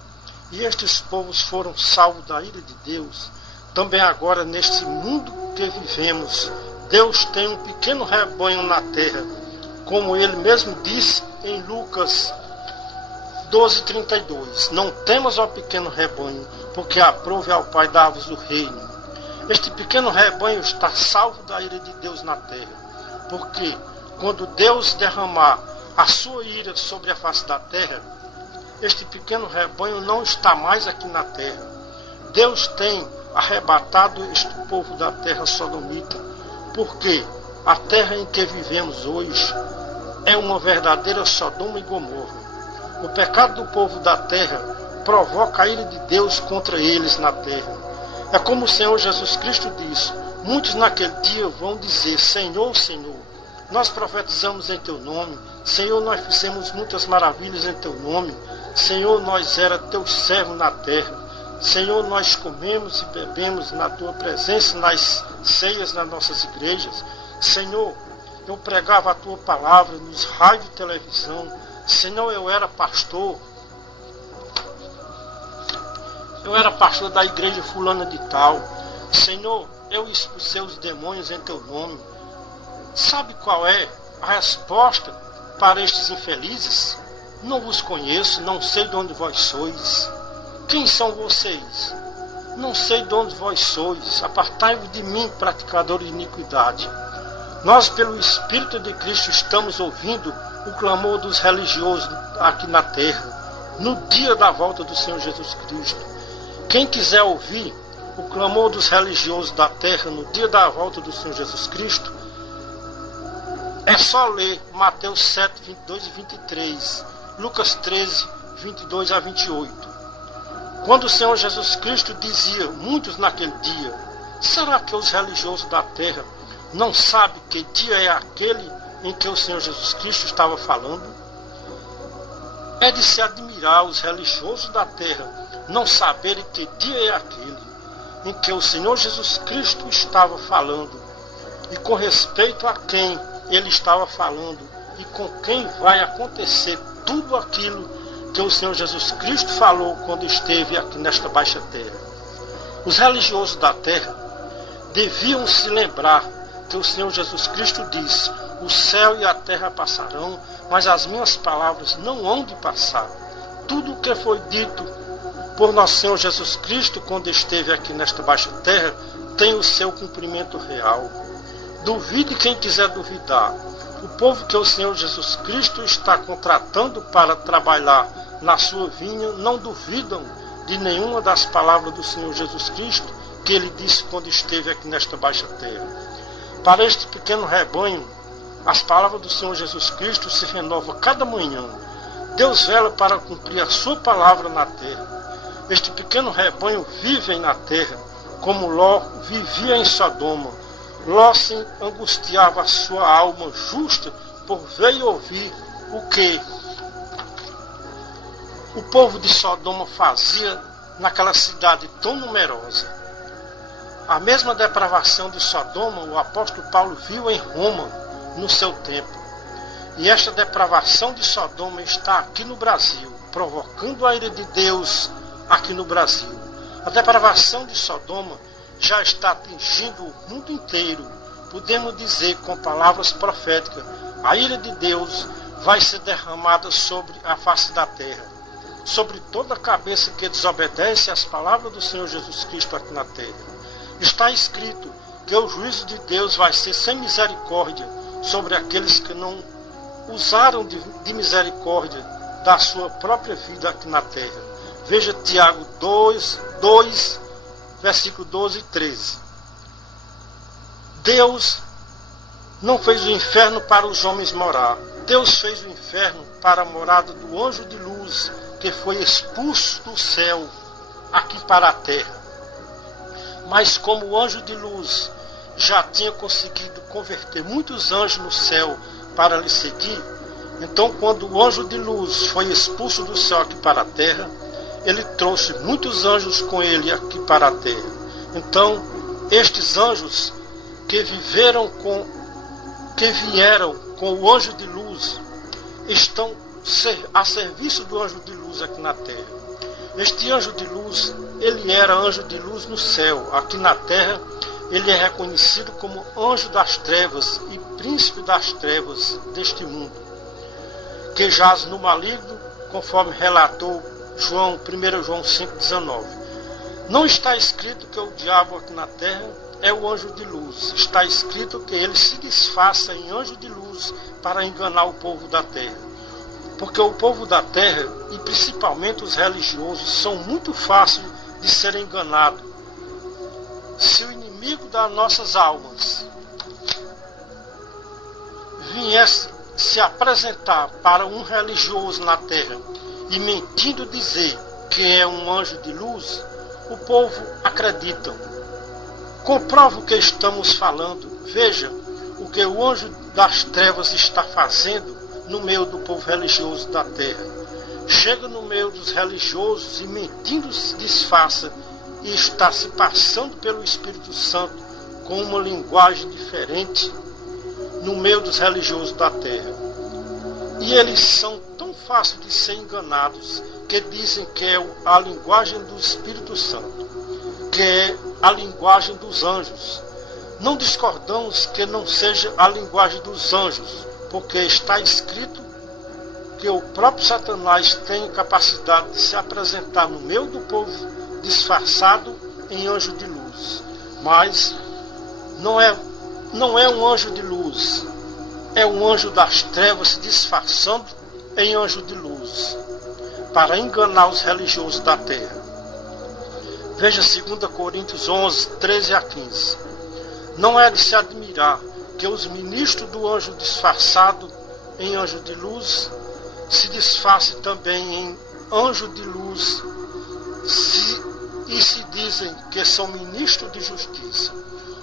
e estes povos foram salvos da ira de Deus. Também agora, neste mundo que vivemos, Deus tem um pequeno rebanho na terra, como ele mesmo disse em Lucas 12:32. Não temas, ó pequeno rebanho, porque aprove ao Pai dar-vos o reino. Este pequeno rebanho está salvo da ira de Deus na terra, porque quando Deus derramar a sua ira sobre a face da terra, este pequeno rebanho não está mais aqui na terra. Deus tem arrebatado este povo da terra sodomita, porque a terra em que vivemos hoje é uma verdadeira Sodoma e Gomorra. O pecado do povo da terra provoca a ira de Deus contra eles na terra. É como o Senhor Jesus Cristo diz: muitos naquele dia vão dizer: Senhor, Senhor, nós profetizamos em teu nome. Senhor, nós fizemos muitas maravilhas em teu nome. Senhor, nós era teu servo na terra. Senhor, nós comemos e bebemos na tua presença, nas ceias nas nossas igrejas. Senhor, eu pregava a tua palavra nos rádios e televisão. Senhor, eu era pastor da igreja fulana de tal. Senhor, eu expulsei os demônios em teu nome. Sabe qual é a resposta para estes infelizes? Não vos conheço, não sei de onde vós sois. Quem são vocês? Não sei de onde vós sois. Apartai-vos de mim, praticadores de iniquidade. Nós, pelo Espírito de Cristo, estamos ouvindo o clamor dos religiosos aqui na terra, no dia da volta do Senhor Jesus Cristo. Quem quiser ouvir o clamor dos religiosos da terra no dia da volta do Senhor Jesus Cristo, é só ler Mateus 7, 22 e 23, Lucas 13, 22 a 28. Quando o Senhor Jesus Cristo dizia, muitos naquele dia: será que os religiosos da terra não sabem que dia é aquele em que o Senhor Jesus Cristo estava falando? É de se admirar os religiosos da terra não saberem que dia é aquele em que o Senhor Jesus Cristo estava falando, e com respeito a quem ele estava falando, e com quem vai acontecer tudo aquilo que o Senhor Jesus Cristo falou quando esteve aqui nesta baixa terra. Os religiosos da terra deviam se lembrar que o Senhor Jesus Cristo disse: o céu e a terra passarão, mas as minhas palavras não hão de passar. Tudo o que foi dito por nosso Senhor Jesus Cristo quando esteve aqui nesta baixa terra tem o seu cumprimento real. Duvide quem quiser duvidar. O povo que o Senhor Jesus Cristo está contratando para trabalhar na sua vinha não duvidam de nenhuma das palavras do Senhor Jesus Cristo que ele disse quando esteve aqui nesta baixa terra. Para este pequeno rebanho, as palavras do Senhor Jesus Cristo se renovam cada manhã. Deus vela para cumprir a sua palavra na terra. Este pequeno rebanho vive na terra, como Ló vivia em Sodoma. Ló se angustiava a sua alma justa por ver e ouvir o que o povo de Sodoma fazia naquela cidade tão numerosa. A mesma depravação de Sodoma o apóstolo Paulo viu em Roma no seu tempo. E esta depravação de Sodoma está aqui no Brasil, provocando a ira de Deus aqui no Brasil. A depravação de Sodoma já está atingindo o mundo inteiro. Podemos dizer com palavras proféticas, a ira de Deus vai ser derramada sobre a face da terra, sobre toda a cabeça que desobedece às palavras do Senhor Jesus Cristo aqui na terra. Está escrito que o juízo de Deus vai ser sem misericórdia sobre aqueles que não usaram de misericórdia da sua própria vida aqui na terra. Veja Tiago 2, versículo 12 e 13. Deus não fez o inferno para os homens morar. Deus fez o inferno para a morada do anjo de luz, que foi expulso do céu aqui para a terra. Mas como o anjo de luz já tinha conseguido converter muitos anjos no céu para lhe seguir, então quando o anjo de luz foi expulso do céu aqui para a terra, ele trouxe muitos anjos com ele aqui para a terra. Então, estes anjos que vieram com o anjo de luz estão a serviço do anjo de luz aqui na terra. Este anjo de luz, ele era anjo de luz no céu. Aqui na terra, ele é reconhecido como anjo das trevas e príncipe das trevas deste mundo, que jaz no maligno, conforme relatou 1 João 5,19. Não está escrito que o diabo aqui na terra é o anjo de luz. Está escrito que ele se disfarça em anjo de luz para enganar o povo da terra. Porque o povo da terra, e principalmente os religiosos, são muito fáceis de ser enganados. Se o inimigo das nossas almas viesse se apresentar para um religioso na terra e mentindo dizer que é um anjo de luz, o povo acredita. Comprova o que estamos falando. Veja o que o anjo das trevas está fazendo no meio do povo religioso da terra. Chega no meio dos religiosos e mentindo se disfarça e está se passando pelo Espírito Santo com uma linguagem diferente no meio dos religiosos da terra. E eles são tão fáceis de ser enganados que dizem que é a linguagem do Espírito Santo, que é a linguagem dos anjos. Não discordamos que não seja a linguagem dos anjos, porque está escrito que o próprio Satanás tem capacidade de se apresentar no meio do povo disfarçado em anjo de luz. Mas não é um anjo de luz, é um anjo das trevas se disfarçando em anjo de luz, para enganar os religiosos da terra. Veja 2 Coríntios 11, 13 a 15. Não é de se admirar que os ministros do anjo disfarçado em anjo de luz se disfarcem também em anjo de luz e se dizem que são ministros de justiça.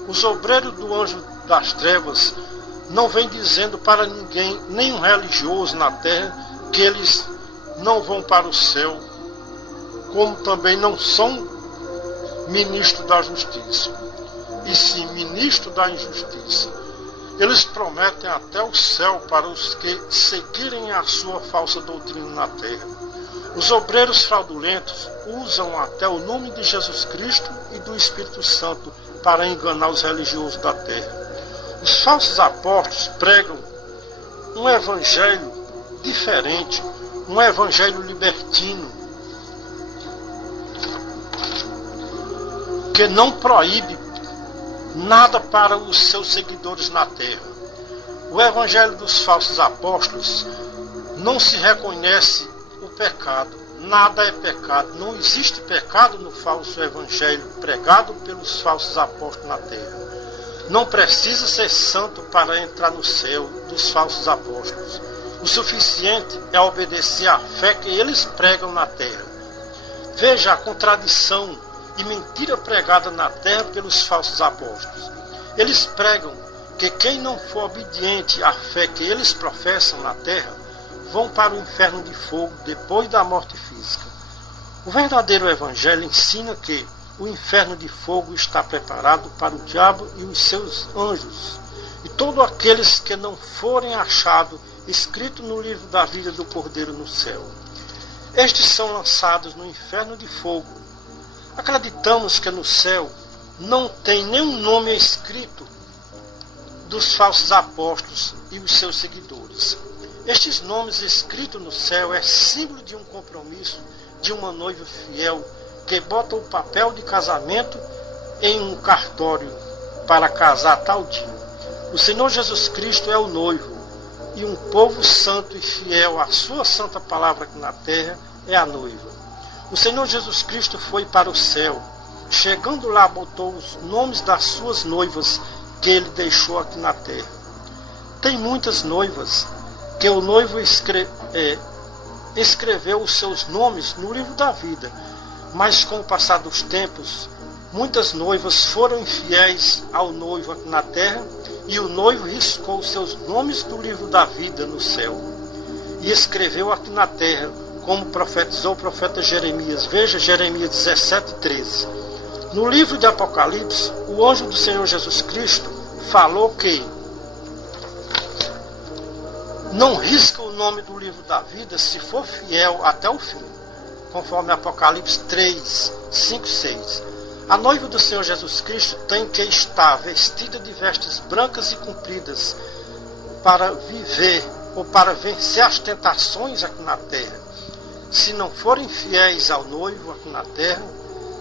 Os obreiros do anjo das trevas não vêm dizendo para ninguém, nenhum religioso na terra, que eles não vão para o céu, como também não são ministros da justiça, e sim ministros da injustiça. Eles prometem até o céu para os que seguirem a sua falsa doutrina na terra. Os obreiros fraudulentos usam até o nome de Jesus Cristo e do Espírito Santo para enganar os religiosos da terra. Os falsos apóstolos pregam um evangelho diferente, um evangelho libertino, que não proíbe nada para os seus seguidores na terra. O evangelho dos falsos apóstolos não se reconhece o pecado. Nada é pecado. Não existe pecado no falso evangelho pregado pelos falsos apóstolos na terra. Não precisa ser santo para entrar no céu dos falsos apóstolos. O suficiente é obedecer à fé que eles pregam na terra. Veja a contradição e mentira pregada na terra pelos falsos apóstolos. Eles pregam que quem não for obediente à fé que eles professam na terra, vão para o inferno de fogo depois da morte física. O verdadeiro evangelho ensina que o inferno de fogo está preparado para o diabo e os seus anjos, e todos aqueles que não forem achados escritos no livro da vida do Cordeiro no céu. Estes são lançados no inferno de fogo. Acreditamos que no céu não tem nenhum nome escrito dos falsos apóstolos e os seus seguidores. Estes nomes escritos no céu é símbolo de um compromisso de uma noiva fiel que bota o papel de casamento em um cartório para casar tal dia. O Senhor Jesus Cristo é o noivo e um povo santo e fiel à sua santa palavra aqui na terra é a noiva. O Senhor Jesus Cristo foi para o céu. Chegando lá, botou os nomes das suas noivas que ele deixou aqui na terra. Tem muitas noivas que o noivo escreveu os seus nomes no livro da vida, mas com o passar dos tempos, muitas noivas foram infiéis ao noivo aqui na terra e o noivo riscou os seus nomes do livro da vida no céu e escreveu aqui na terra, como profetizou o profeta Jeremias. Veja Jeremias 17:13. No livro de Apocalipse, o anjo do Senhor Jesus Cristo falou que não risca o nome do livro da vida se for fiel até o fim, conforme Apocalipse 3, 5, 6. A noiva do Senhor Jesus Cristo tem que estar vestida de vestes brancas e compridas para viver ou para vencer as tentações aqui na terra. Se não forem fiéis ao noivo aqui na terra,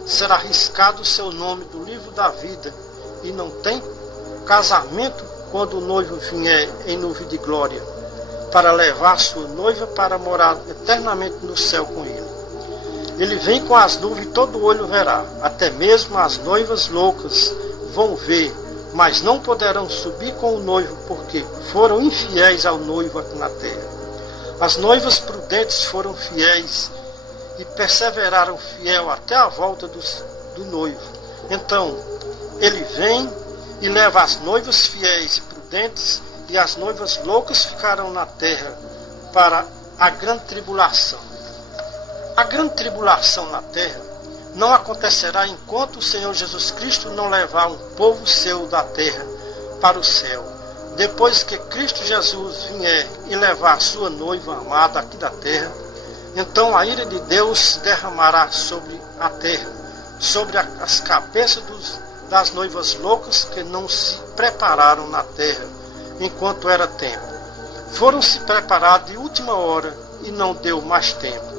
será riscado o seu nome do livro da vida e não tem casamento quando o noivo vier em nuvem de glória para levar sua noiva para morar eternamente no céu com ele. Ele vem com as nuvens e todo olho verá, até mesmo as noivas loucas vão ver, mas não poderão subir com o noivo porque foram infiéis ao noivo aqui na terra. As noivas prudentes foram fiéis e perseveraram fiel até a volta do noivo. Então, ele vem e leva as noivas fiéis e prudentes, e as noivas loucas ficarão na terra para a grande tribulação. A grande tribulação na terra não acontecerá enquanto o Senhor Jesus Cristo não levar um povo seu da terra para o céu. Depois que Cristo Jesus vier e levar a sua noiva amada aqui da terra, então a ira de Deus se derramará sobre a terra, sobre as cabeças das noivas loucas que não se prepararam na terra enquanto era tempo. Foram se preparar de última hora e não deu mais tempo.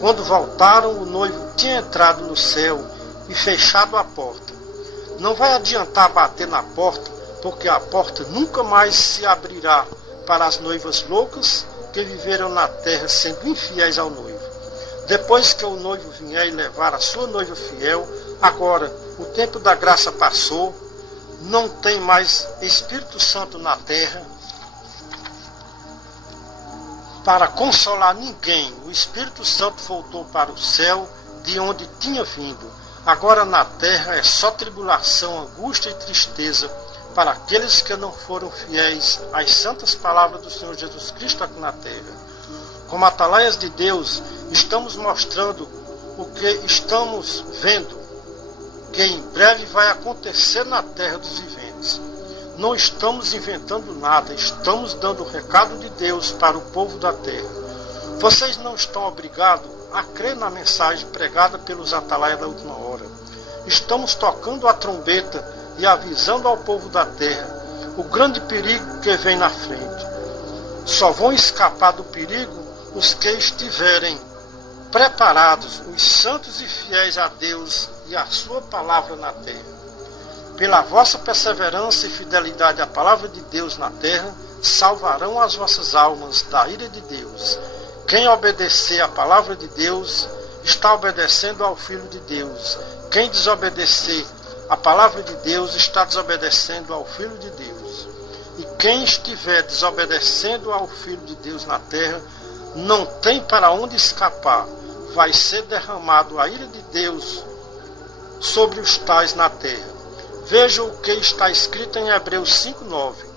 Quando voltaram, o noivo tinha entrado no céu e fechado a porta. Não vai adiantar bater na porta, porque a porta nunca mais se abrirá para as noivas loucas que viveram na terra sendo infiéis ao noivo. Depois que o noivo vier e levar a sua noiva fiel, agora o tempo da graça passou, não tem mais Espírito Santo na terra para consolar ninguém. O Espírito Santo voltou para o céu de onde tinha vindo. Agora na terra é só tribulação, angústia e tristeza para aqueles que não foram fiéis às santas palavras do Senhor Jesus Cristo aqui na terra. Como atalaias de Deus, estamos mostrando o que estamos vendo, que em breve vai acontecer na terra dos viventes. Não estamos inventando nada, estamos dando o recado de Deus para o povo da terra. Vocês não estão obrigados a crer na mensagem pregada pelos atalaias da última hora. Estamos tocando a trombeta e avisando ao povo da terra o grande perigo que vem na frente. Só vão escapar do perigo os que estiverem preparados, os santos e fiéis a Deus e a sua palavra na terra. Pela vossa perseverança e fidelidade à palavra de Deus na terra, salvarão as vossas almas da ira de Deus. Quem obedecer à palavra de Deus, está obedecendo ao Filho de Deus. Quem desobedecer à palavra de Deus, está desobedecendo ao Filho de Deus. E quem estiver desobedecendo ao Filho de Deus na terra, não tem para onde escapar. Vai ser derramado a ira de Deus sobre os tais na terra. Veja o que está escrito em Hebreus 5:9.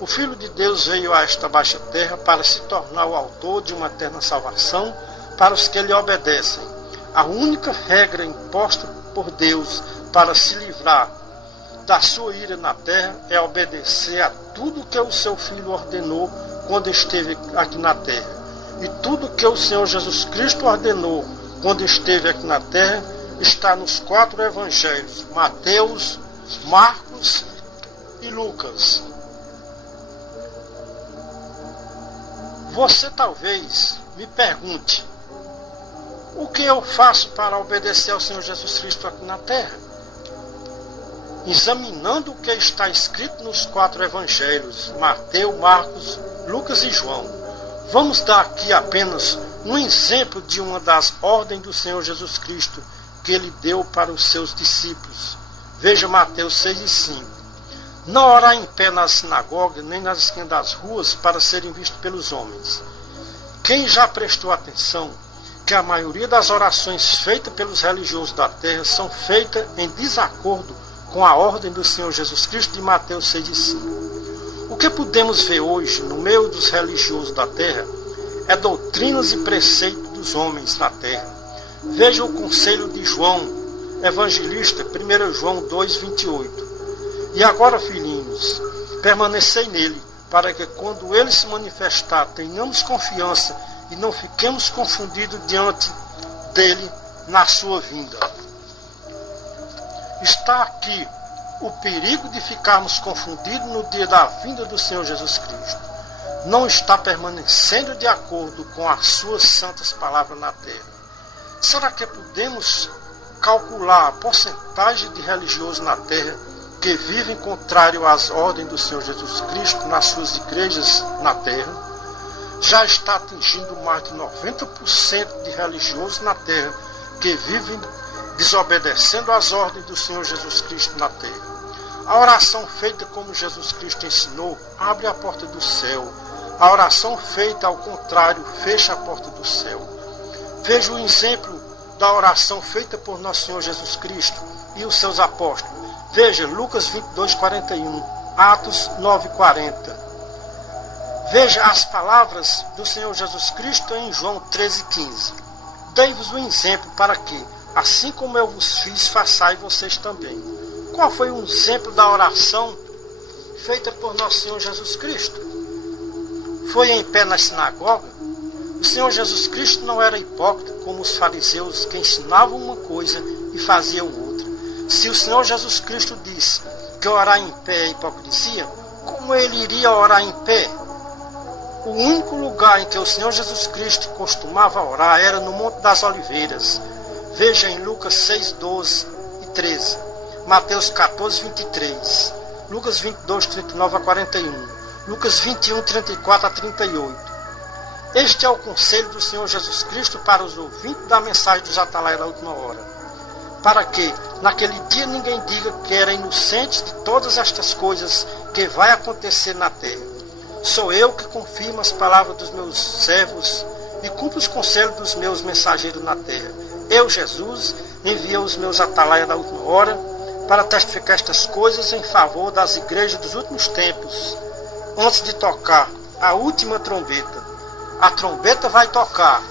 O Filho de Deus veio a esta baixa terra para se tornar o autor de uma eterna salvação para os que lhe obedecem. A única regra imposta por Deus para se livrar da sua ira na terra é obedecer a tudo que o seu Filho ordenou quando esteve aqui na terra. E tudo que o Senhor Jesus Cristo ordenou quando esteve aqui na terra está nos 4 evangelhos: Mateus, Marcos e Lucas. Você talvez me pergunte: o que eu faço para obedecer ao Senhor Jesus Cristo aqui na terra? Examinando o que está escrito nos 4 evangelhos, Mateus, Marcos, Lucas e João, vamos dar aqui apenas um exemplo de uma das ordens do Senhor Jesus Cristo que ele deu para os seus discípulos. Veja Mateus 6:5. Não orar em pé na sinagoga, nem nas esquinas das ruas, para serem vistos pelos homens. Quem já prestou atenção que a maioria das orações feitas pelos religiosos da terra são feitas em desacordo com a ordem do Senhor Jesus Cristo de Mateus 6:5. O que podemos ver hoje no meio dos religiosos da terra é doutrinas e preceitos dos homens na terra. Veja o conselho de João, evangelista, 1 João 2:28. E agora, filhinhos, permanecei nele, para que quando ele se manifestar, tenhamos confiança e não fiquemos confundidos diante dele na sua vinda. Está aqui o perigo de ficarmos confundidos no dia da vinda do Senhor Jesus Cristo. Não está permanecendo de acordo com as suas santas palavras na terra. Será que podemos calcular a porcentagem de religiosos na terra que vivem contrário às ordens do Senhor Jesus Cristo nas suas igrejas na terra? Já está atingindo mais de 90% de religiosos na terra que vivem desobedecendo às ordens do Senhor Jesus Cristo na terra. A oração feita como Jesus Cristo ensinou abre a porta do céu. A oração feita ao contrário fecha a porta do céu. Veja o exemplo da oração feita por nosso Senhor Jesus Cristo e os seus apóstolos. Veja Lucas 22:41, Atos 9:40. Veja as palavras do Senhor Jesus Cristo em João 13:15. Dei-vos um exemplo para que, assim como eu vos fiz, façais vocês também. Qual foi o exemplo da oração feita por nosso Senhor Jesus Cristo? Foi em pé na sinagoga? O Senhor Jesus Cristo não era hipócrita como os fariseus que ensinavam uma coisa e faziam outra. Se o Senhor Jesus Cristo disse que orar em pé é hipocrisia, como ele iria orar em pé? O único lugar em que o Senhor Jesus Cristo costumava orar era no Monte das Oliveiras. Veja em Lucas 6:12 e 13, Mateus 14:23, Lucas 22:39-41, Lucas 21:34-38. Este é o conselho do Senhor Jesus Cristo para os ouvintes da mensagem dos Atalaias da última hora, para que naquele dia ninguém diga que era inocente de todas estas coisas que vai acontecer na terra. Sou eu que confirmo as palavras dos meus servos e cumpro os conselhos dos meus mensageiros na terra. Eu, Jesus, enviei os meus atalaias da última hora para testificar estas coisas em favor das igrejas dos últimos tempos, antes de tocar a última trombeta. A trombeta vai tocar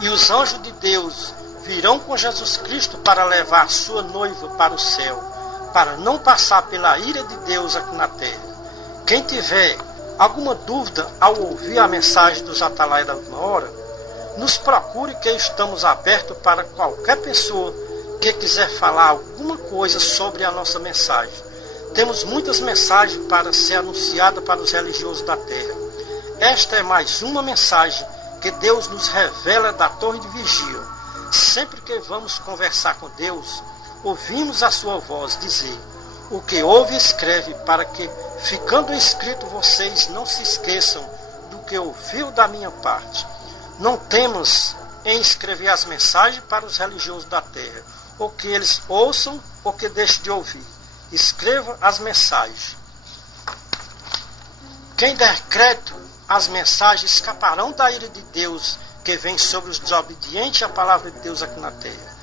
e os anjos de Deus virão com Jesus Cristo para levar sua noiva para o céu, para não passar pela ira de Deus aqui na terra. Quem tiver alguma dúvida ao ouvir a mensagem dos Atalaias da última hora, nos procure, que estamos abertos para qualquer pessoa que quiser falar alguma coisa sobre a nossa mensagem. Temos muitas mensagens para ser anunciadas para os religiosos da terra. Esta é mais uma mensagem que Deus nos revela da torre de vigia. Sempre que vamos conversar com Deus, ouvimos a sua voz dizer: o que ouve escreve, para que, ficando escrito, vocês não se esqueçam do que ouviu da minha parte. Não temos em escrever as mensagens para os religiosos da terra, ou que eles ouçam ou que deixem de ouvir. Escreva as mensagens. Quem der crédito às mensagens escaparão da ira de Deus que vem sobre os desobedientes à palavra de Deus aqui na terra.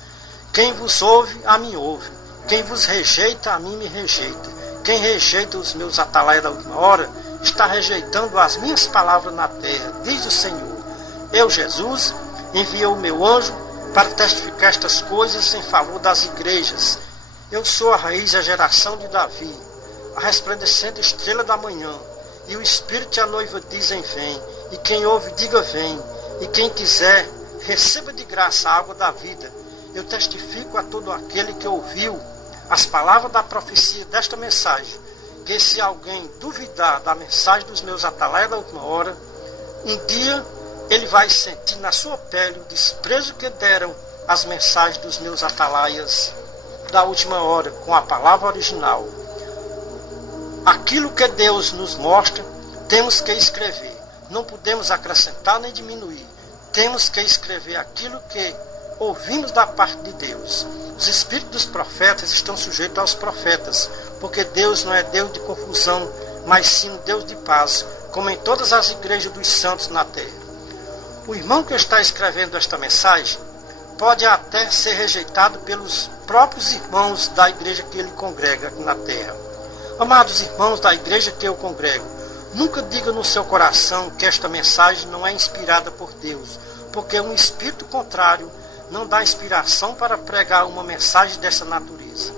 Quem vos ouve, a mim ouve. Quem vos rejeita, a mim me rejeita. Quem rejeita os meus atalaias da última hora, está rejeitando as minhas palavras na terra, diz o Senhor. Eu, Jesus, enviei o meu anjo para testificar estas coisas em favor das igrejas. Eu sou a raiz e a geração de Davi, a resplandecente estrela da manhã. E o Espírito e a noiva dizem vem, e quem ouve diga vem, e quem quiser receba de graça a água da vida. Eu testifico a todo aquele que ouviu as palavras da profecia desta mensagem, que se alguém duvidar da mensagem dos meus atalaias da última hora, um dia ele vai sentir na sua pele o desprezo que deram as mensagens dos meus atalaias da última hora, com a palavra original. Aquilo que Deus nos mostra, temos que escrever. Não podemos acrescentar nem diminuir. Temos que escrever aquilo que ouvimos da parte de Deus. Os espíritos dos profetas estão sujeitos aos profetas, porque Deus não é Deus de confusão, mas sim um Deus de paz, como em todas as igrejas dos santos na terra. O irmão que está escrevendo esta mensagem pode até ser rejeitado pelos próprios irmãos da igreja que ele congrega aqui na terra. Amados irmãos da igreja que eu congrego, nunca diga no seu coração que esta mensagem não é inspirada por Deus, porque um espírito contrário não dá inspiração para pregar uma mensagem dessa natureza.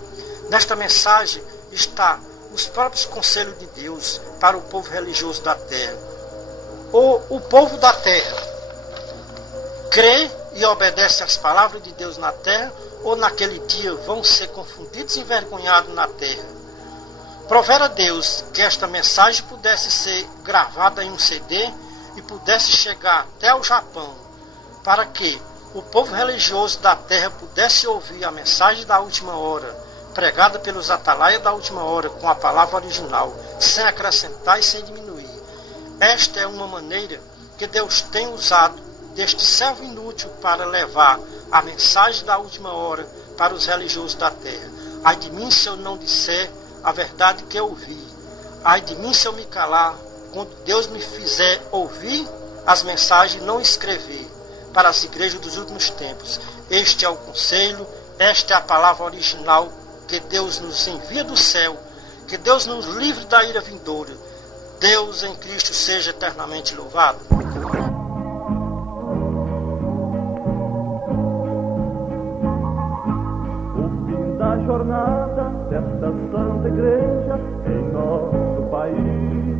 Nesta mensagem está os próprios conselhos de Deus para o povo religioso da terra. O povo da terra crê e obedece às palavras de Deus na terra, ou naquele dia vão ser confundidos e envergonhados na terra. Prover a Deus que esta mensagem pudesse ser gravada em um CD e pudesse chegar até o Japão, para que o povo religioso da terra pudesse ouvir a mensagem da última hora, pregada pelos atalaias da última hora, com a palavra original, sem acrescentar e sem diminuir. Esta é uma maneira que Deus tem usado deste servo inútil para levar a mensagem da última hora para os religiosos da terra. Ai de mim se eu não disser a verdade que eu ouvi. Ai de mim se eu me calar, quando Deus me fizer ouvir as mensagens e não escrever para as igrejas dos últimos tempos. Este é o conselho, esta é a palavra original que Deus nos envia do céu, que Deus nos livre da ira vindoura. Deus em Cristo seja eternamente louvado. O fim da jornada desta santa igreja em nosso país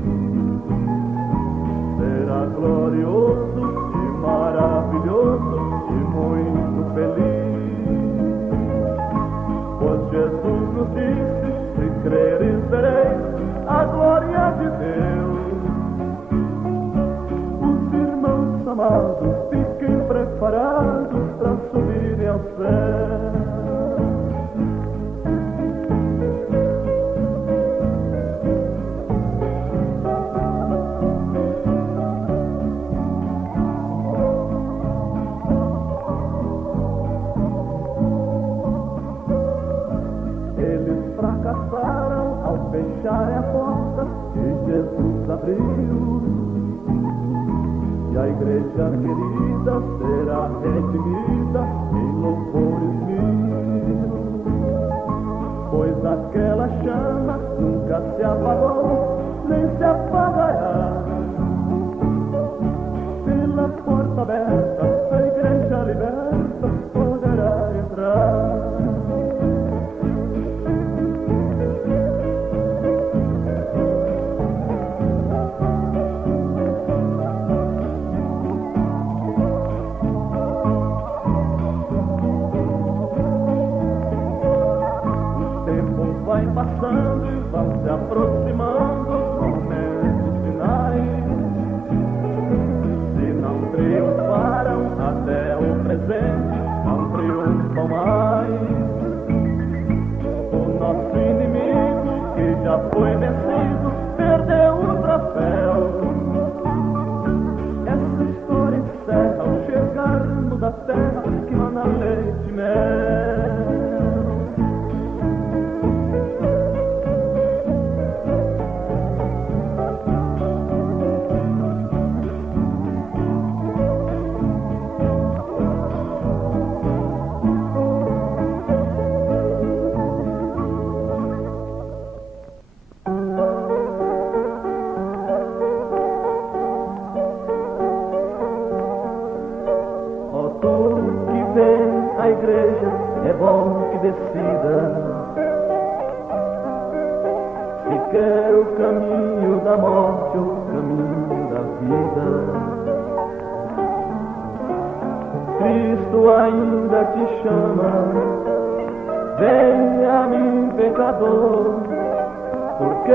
será glorioso e maravilhoso e muito feliz, pois Jesus nos disse: se creres vereis a glória de Deus. Os irmãos amados, fiquem preparados para subirem ao céu. Fecharem a porta que Jesus abriu, e a igreja querida será redimida em louvores mil, pois aquela chama nunca se apagou, nem se apagará. Pela porta aberta, a igreja liberta poderá entrar. Passando e vão se aproximando os momentos finais. Se não triunfaram até o presente, não triunfam mais. O nosso inimigo, que já foi vencido, perdeu o troféu. Essa história encerra ao chegarmos da terra que mana leite e mel. a igreja, é bom que decida se quer o caminho da morte ou o caminho da vida. Cristo ainda te chama, vem a mim, pecador, porque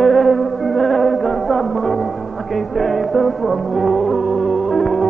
negas a mão a quem tem tanto amor.